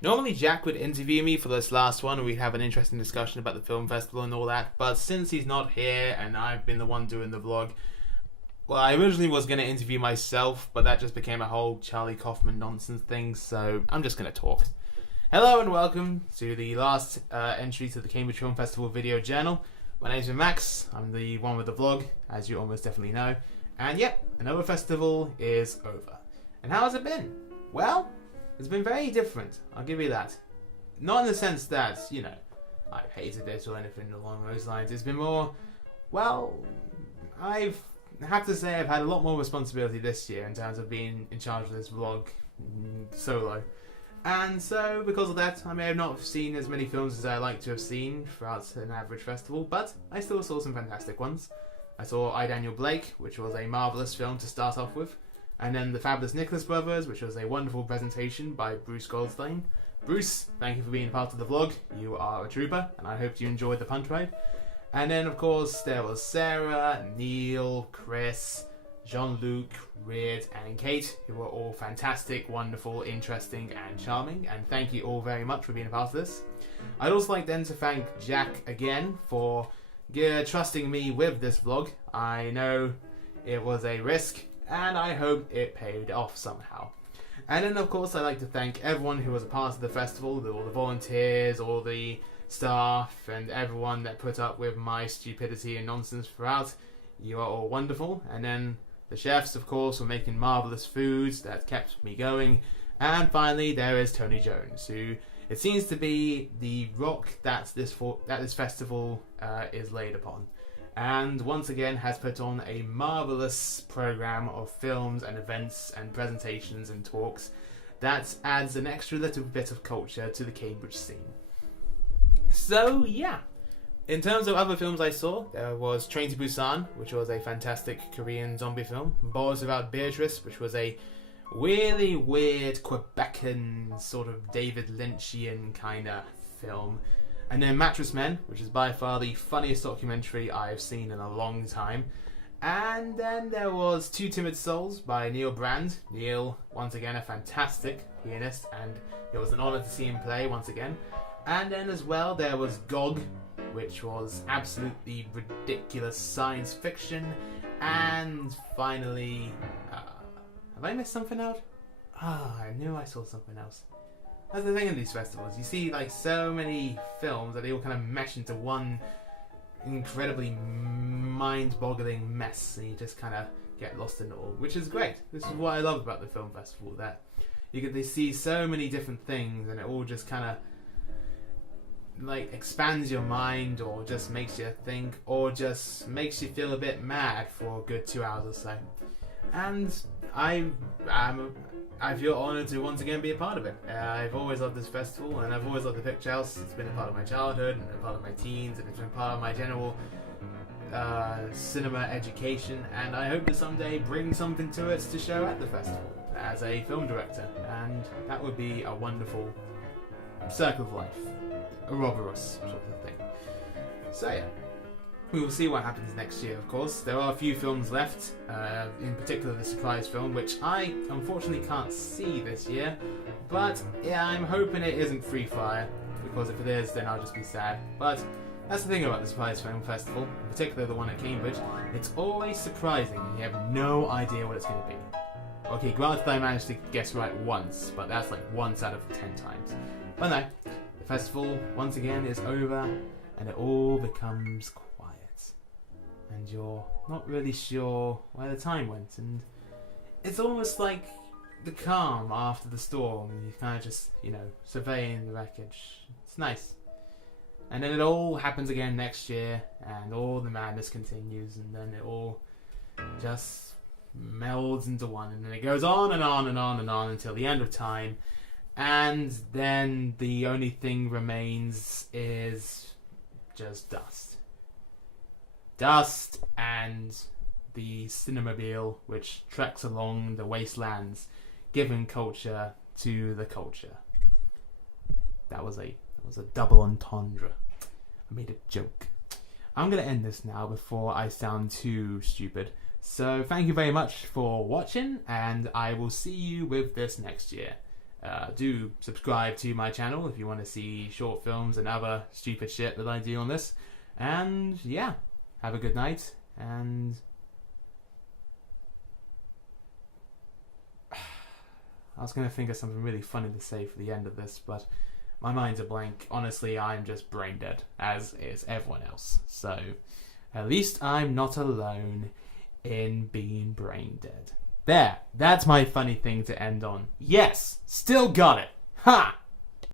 Normally Jack would interview me for this last one and we'd have an interesting discussion about the film festival and all that, but since he's not here and I've been the one doing the vlog, well, I originally was going to interview myself, but that just became a whole Charlie Kaufman nonsense thing, so I'm just going to talk. Hello and welcome to the last entry to the Cambridge Film Festival video journal. My name's Max, I'm the one with the vlog, as you almost definitely know, and yep, another festival is over. And how has it been? Well, it's been very different, I'll give you that. Not in the sense that, I've hated it or anything along those lines. It's been more, well, I have to say I've had a lot more responsibility this year in terms of being in charge of this vlog solo. And so, because of that, I may have not seen as many films as I'd like to have seen throughout an average festival, but I still saw some fantastic ones. I saw I, Daniel Blake, which was a marvellous film to start off with. And then The Fabulous Nicholas Brothers, which was a wonderful presentation by Bruce Goldstein. Bruce, thank you for being part of the vlog. You are a trooper, and I hope you enjoyed the punch ride. And then, of course, there was Sarah, Neil, Chris, Jean-Luc, Reid, and Kate, who were all fantastic, wonderful, interesting, and charming. And thank you all very much for being a part of this. I'd also like then to thank Jack again for trusting me with this vlog. I know it was a risk, and I hope it paid off somehow. And then, of course, I'd like to thank everyone who was a part of the festival, all the volunteers, all the staff, and everyone that put up with my stupidity and nonsense throughout. You are all wonderful. And then the chefs, of course, were making marvellous foods that kept me going. And finally, there is Tony Jones, who it seems to be the rock that this festival is laid upon. And once again has put on a marvellous programme of films and events and presentations and talks that adds an extra little bit of culture to the Cambridge scene. So yeah, in terms of other films I saw, there was Train to Busan, which was a fantastic Korean zombie film, Boys Without Beatrice, which was a really weird Quebecan sort of David Lynchian kind of film. And then Mattress Men, which is by far the funniest documentary I've seen in a long time. And then there was Two Timid Souls by Neil Brand. Neil, once again, a fantastic pianist, and it was an honour to see him play once again. And then as well, there was Gog, which was absolutely ridiculous science fiction. And finally, have I missed something out? I knew I saw something else. That's the thing in these festivals. You see like so many films that they all kind of mesh into one incredibly mind-boggling mess, and you just kind of get lost in it all, which is great. This is what I love about the film festival, that you get to see so many different things, and it all just kind of like expands your mind, or just makes you think, or just makes you feel a bit mad for a good 2 hours or so. And I feel honoured to once again be a part of it. I've always loved this festival, and I've always loved the Picture House. It's been a part of my childhood, and a part of my teens, and it's been part of my general cinema education, and I hope to someday bring something to it to show at the festival as a film director, and that would be a wonderful circle of life, a Ouroboros sort of thing. So yeah. We will see what happens next year, of course. There are a few films left, in particular the surprise film, which I unfortunately can't see this year. But yeah, I'm hoping it isn't Free Fire, because if it is, then I'll just be sad. But that's the thing about the Surprise Film Festival, in particular the one at Cambridge. It's always surprising, and you have no idea what it's going to be. Okay, granted I managed to guess right once, but that's like once out of 10 times. But no, the festival, once again, is over, and it all becomes quiet. And you're not really sure where the time went, and it's almost like the calm after the storm. You kind of just, surveying the wreckage. It's nice. And then it all happens again next year, and all the madness continues, and then it all just melds into one, and then it goes on and on and on and on until the end of time, and then the only thing remains is just dust. Dust and the cinemobile which treks along the wastelands, giving culture to the culture. That was a double entendre. I made a joke. I'm going to end this now before I sound too stupid. So thank you very much for watching, and I will see you with this next year. Do subscribe to my channel if you want to see short films and other stupid shit that I do on this. And yeah, have a good night, and I was going to think of something really funny to say for the end of this, but my mind's a blank. Honestly, I'm just brain dead, as is everyone else. So, at least I'm not alone in being brain dead. There, that's my funny thing to end on. Yes, still got it. Ha!